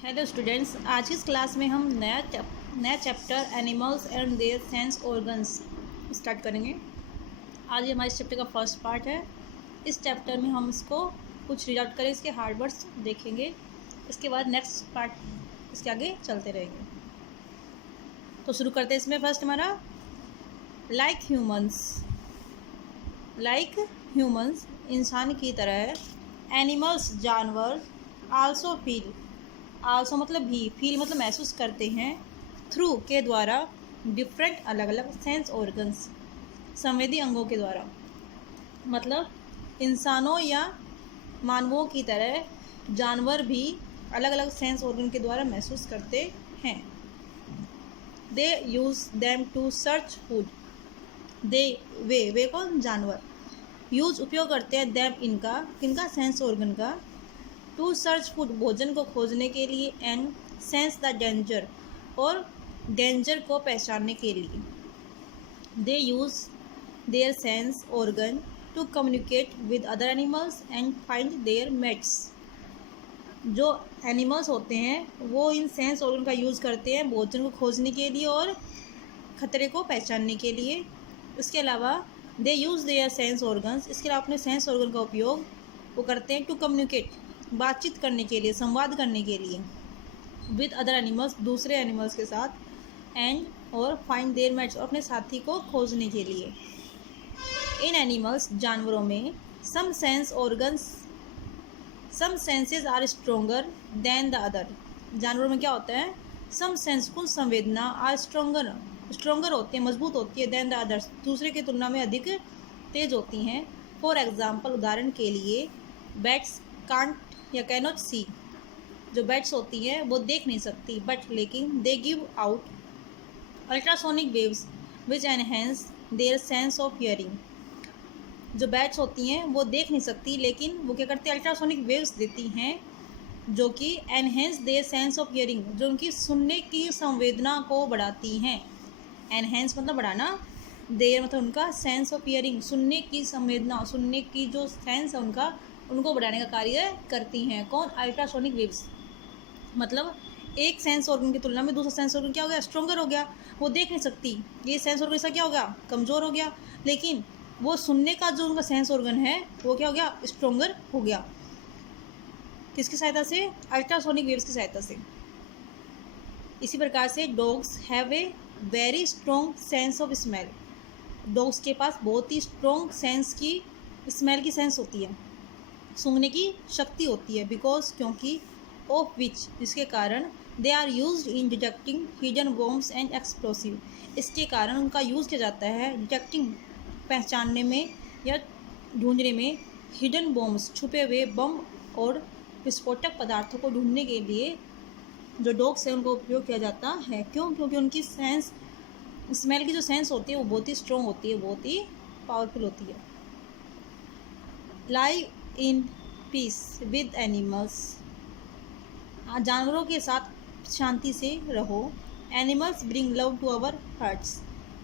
Hello students, आज की इस क्लास में हम नया chapter animals and their sense organs start करेंगे। आज ये हमारे इस चैप्टर का फर्स्ट पार्ट है। इस चैप्टर में हम इसको कुछ रीड आउट करें, इसके हार्ड वर्ड्स देखेंगे। इसके बाद नेक्स्ट पार्ट इसके आगे चलते रहेंगे। तो शुरू करते हैं। इसमें फर्स्ट हमारा लाइक ह्यूमंस इंसान की तरह, एनिमल्स जानवर, आल्सो फील, आल्सो मतलब भी, फील मतलब महसूस करते हैं, थ्रू के द्वारा, डिफरेंट अलग अलग सेंस ऑर्गन्स संवेदी अंगों के द्वारा, मतलब इंसानों या मानवों की तरह जानवर भी अलग अलग सेंस ऑर्गन के द्वारा महसूस करते हैं। They use them to search food, they वे कौन जानवर, यूज उपयोग करते हैं, देम इनका, किनका, सेंस ऑर्गन का, टू सर्च फूड भोजन को खोजने के लिए, एंड सेंस द डेंजर और डेंजर को पहचानने के लिए। They use their sense organ to communicate with other animals and find their mates. जो एनिमल्स होते हैं वो इन सेंस ऑर्गन का यूज़ करते हैं भोजन को खोजने के लिए और खतरे को पहचानने के लिए। इसके अलावा दे यूज़ देयर सेंस ऑर्गन्स, इसके अलावा अपने सेंस ऑर्गन का उपयोग वो करते हैं टू कम्युनिकेट, बातचीत करने के लिए, संवाद करने के लिए, विद अदर एनिमल्स, दूसरे एनिमल्स के साथ, एंड और फाइंड देयर मेट्स, और अपने साथी को खोजने के लिए। इन एनिमल्स जानवरों में, some senses are stronger than the other. जानवरों में क्या होता है, सम सेंस, कुछ संवेदना, आर स्ट्रोंगर होती है, मजबूत होती है, देन द अदर्स, दूसरे की तुलना में अधिक तेज होती हैं। फॉर एग्जाम्पल, उदाहरण के लिए, बैट्स कांट या कैनॉट सी, जो बैट्स होती हैं वो देख नहीं सकती, बट लेकिन they give out ultrasonic waves which enhance their sense of hearing. जो बैट्स होती हैं वो देख नहीं सकती, लेकिन वो क्या करती है, अल्ट्रासोनिक वेव्स देती हैं जो कि enhance their sense of hearing, जो उनकी सुनने की संवेदना को बढ़ाती हैं। एनहेंस मतलब बढ़ाना, देयर मतलब उनका, सेंस ऑफ हियरिंग सुनने की संवेदना, सुनने की जो सेंस है उनका, उनको बढ़ाने का कार्य करती हैं। कौन, अल्ट्रासोनिक वेव्स। मतलब एक सेंस ऑर्गन की तुलना में दूसरा सेंस ऑर्गन क्या हो गया, स्ट्रॉन्गर हो गया। वो देख नहीं सकती, ये सेंस ऑर्गन ऐसा क्या हो गया, कमज़ोर हो गया, लेकिन वो सुनने का जो उनका सेंस ऑर्गन है वो क्या हो गया, स्ट्रॉन्गर हो गया। किसकी सहायता से, अल्ट्रासोनिक वेव्स की सहायता से। इसी प्रकार से dogs have a very strong sense of smell. Dogs के पास बहुत ही स्ट्रॉन्ग सेंस की, स्मेल की सेंस होती है, सूंघने की शक्ति होती है, बिकॉज क्योंकि, ऑफ विच जिसके कारण, they are use in detecting hidden bombs and explosive, इसके कारण उनका यूज़ किया जाता है डिटेक्टिंग, पहचानने में या ढूंढने में, हिडन बॉम्ब्स छुपे हुए बम और विस्फोटक पदार्थों को ढूंढने के लिए जो डॉग्स है उनको उपयोग किया जाता है। क्यों, क्योंकि उनकी सेंस, स्मेल की जो सेंस होती है वो बहुत ही स्ट्रॉन्ग होती है, बहुत ही पावरफुल होती है। Live in peace with animals, जानवरों के साथ शांति से रहो। Animals bring love to our hearts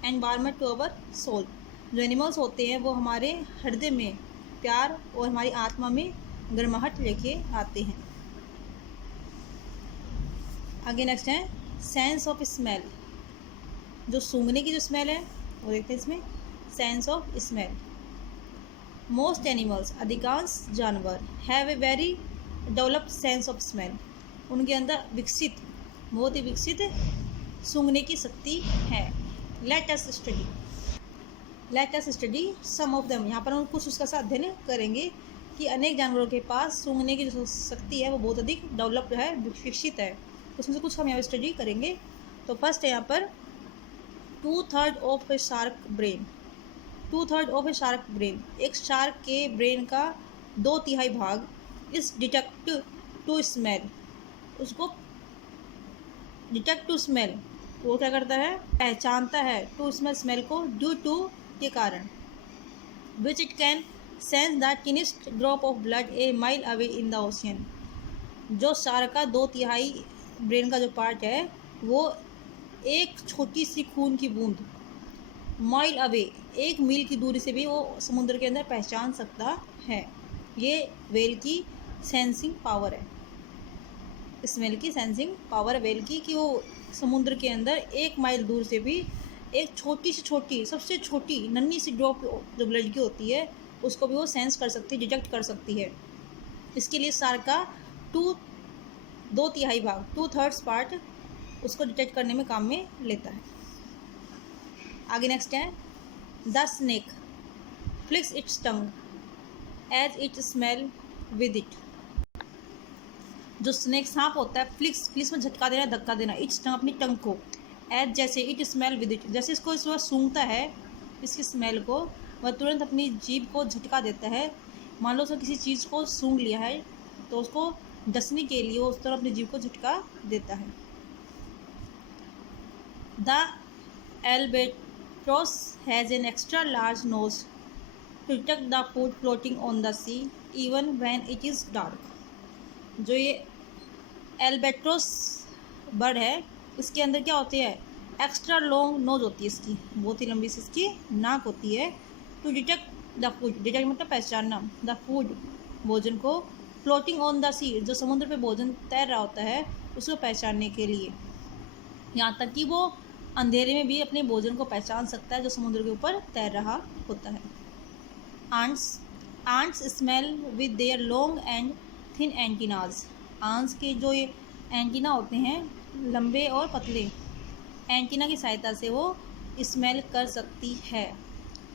and warmth to our soul. जो एनिमल्स होते हैं वो हमारे हृदय में प्यार और हमारी आत्मा में गर्माहट लेके आते हैं। आगे नेक्स्ट है सेंस ऑफ स्मेल। जो सूंघने की जो स्मेल है वो देखते हैं इसमें, sense of smell. Most animals, अधिकांश जानवर, have a very developed sense of smell, उनके अंदर विकसित, बहुत ही विकसित सूंघने की शक्ति है। Let us study some of them. यहाँ पर हम कुछ उसका अध्ययन करेंगे कि अनेक जानवरों के पास सूंघने की जो शक्ति है वो बहुत अधिक डेवलप्ड है, विकसित है। उसमें से कुछ हम यहाँ स्टडी करेंगे। तो फर्स्ट है यहाँ पर 2/3 of a shark brain. 2/3 of a shark brain, एक शार्क के ब्रेन का 2/3 भाग, इस डिटेक्ट टू स्मेल, उसको डिटेक्ट टू स्मेल, वो क्या करता है, पहचानता है, टू स्मेल, स्मेल को, ड्यू टू के कारण, which it can sense the tiniest drop of blood a mile away in the ocean. जो शार्क का 2/3 ब्रेन का जो पार्ट है वो एक छोटी सी खून की बूंद माइल अवे, 1 मील की दूरी से भी वो समुद्र के अंदर पहचान सकता है। ये वेल की सेंसिंग पावर है। स्मेल की सेंसिंग पावर व्हेल की, कि वो समुद्र के अंदर 1 माइल दूर से भी एक छोटी से छोटी, सबसे छोटी नन्ही सी ड्रॉप जो ब्लड की होती है उसको भी वो सेंस कर सकती है, डिटेक्ट कर सकती है। इसके लिए शार्क का 2/3 भाग, 2/3 पार्ट उसको डिटेक्ट करने में काम में लेता है। आगे नेक्स्ट है, the snake flicks its tongue as it smell with it. जो स्नेक सांप होता है, फ्लिक्स में झटका देना, धक्का देना, इट्स टंग अपनी टंग को, एज जैसे, इट स्मेल विद इट जैसे इसको इस वह सूंघता है, इसकी स्मेल को वह तुरंत अपनी जीभ को झटका देता है। मान लो उसने किसी चीज़ को सूंघ लिया है तो उसको डसने के लिए वो उस तरह अपनी जीभ को झटका देता है। The albatross has an extra large nose to detect the food floating on the sea even when it is dark. जो ये एल्बेट्रोस बर्ड है, इसके अंदर क्या होती है, एक्स्ट्रा लॉन्ग नोज होती है इसकी, बहुत ही लंबी सी इसकी नाक होती है। To detect the food, detect मतलब पहचानना, द फूड भोजन को, फ्लोटिंग ऑन द सी जो समुद्र पे भोजन तैर रहा होता है उसको पहचानने के लिए। यहाँ तक कि वो अंधेरे में भी अपने भोजन को पहचान सकता है जो समुद्र के ऊपर तैर रहा होता है। Ants smell with their long and thin antennas. Ants के जो ये एंटीना होते हैं लंबे और पतले, एंटीना की सहायता से वो स्मेल कर सकती है।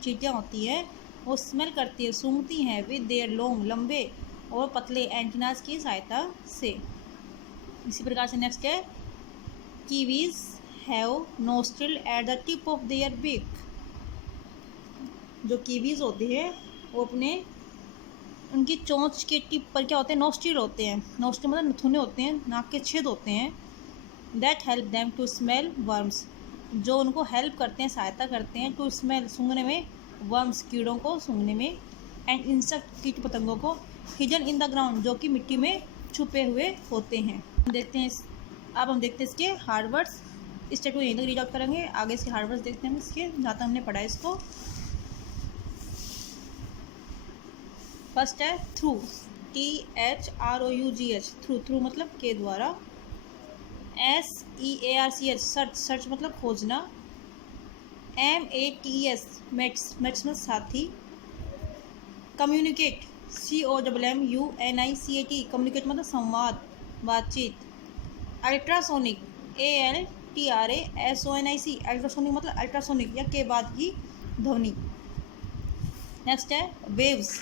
चींटियाँ होती हैं वो स्मेल करती है, सूंघती हैं विद देयर लॉन्ग, लंबे और पतले एंटीनाज की सहायता से। इसी प्रकार से नेक्स्ट है, Kiwis have nostril at the tip of their बिक। जो कीवीज होते हैं वो अपने उनकी चोंच के टिप पर क्या होते हैं, नोस्ट्रिल होते हैं। नोस्ट्रिल मतलब नथुने होते हैं, नाक के छेद होते हैं। That help them to smell worms, जो उनको हेल्प करते हैं, सहायता करते हैं, टू स्मेल सूंघने में, वर्म्स कीड़ों को सूंघने में, एंड इंसेक्ट कीट पतंगों को, हिडन इन द ग्राउंड जो कि मिट्टी में छुपे हुए होते हैं। देखते हैं अब हम देखते हैं इसके हार्ड वर्ड्स। इस चैप्टर को यहीं तक रीड आउट करेंगे, आगे इसके हार्ड वर्ड्स देखते हैं हम इसके, जहाँ तक हमने पढ़ा है इसको। फर्स्ट है थ्रू, THROUGH, थ्रू, थ्रू मतलब के द्वारा। SEARCH, सर्च, सर्च मतलब खोजना। MATES, मेट्स, मेट्स मतलब साथी। कम्युनिकेट, COMMUNICAT, कम्युनिकेट मतलब संवाद, बातचीत। अल्ट्रासोनिक, ALTRASONIC, अल्ट्रासोनिक मतलब अल्ट्रासोनिक या के बाद की ध्वनि। नेक्स्ट है वेव्स,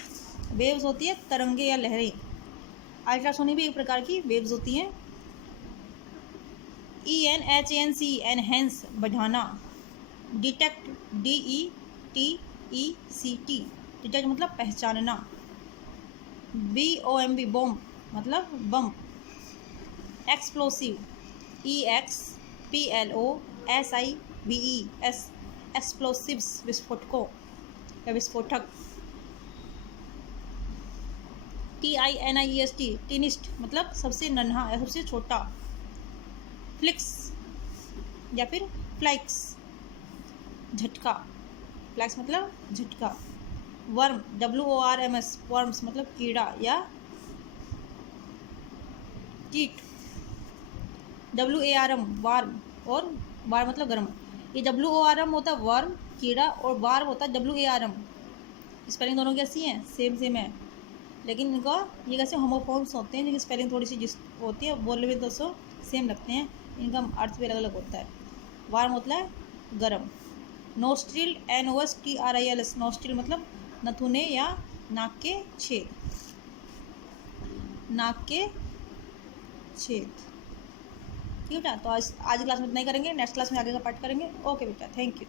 वेव्स होती है तरंगे या लहरें। अल्ट्रासोनिक भी एक प्रकार की वेव्स होती हैं। ENHANC, एनहेंस बढ़ाना। डिटेक्ट, DETECT, डिटेक्ट मतलब पहचानना। BOMB, बॉम्ब मतलब बम। एक्सप्लोसिव, EXPLOSIVES, एक्सप्लोसिव्स विस्फोटकों या विस्फोटक। TINIEST, टिनिस्ट मतलब सबसे नन्हा या सबसे छोटा। फ्लिक्स या फिर फ्लैक्स, झटका, फ्लैक्स मतलब झटका। वर्म, WORMS, वर्म्स मतलब कीड़ा या कीट। WARM, वार्म, और वार्म मतलब गर्म। ये WORM होता है वर्म, कीड़ा, और वार्म होता है WARM। स्पेलिंग दोनों कैसी हैं, सेम है, लेकिन इनका ये कैसे होमोफॉर्म्स होते हैं, जिनकी स्पेलिंग थोड़ी सी जिस होती है, बोलने में दोस्तों सेम लगते हैं, इनका अर्थ भी अलग अलग होता है। वार्म होता है गर्म। नोस्ट्रिल, NOSTRILS, नोस्ट्रिल मतलब नथुने या नाक के छेद, नाक के छेद। ठीक है बेटा, तो आज की क्लास में इतना ही करेंगे, नेक्स्ट क्लास में आगे का पार्ट करेंगे। ओके बेटा, थैंक यू।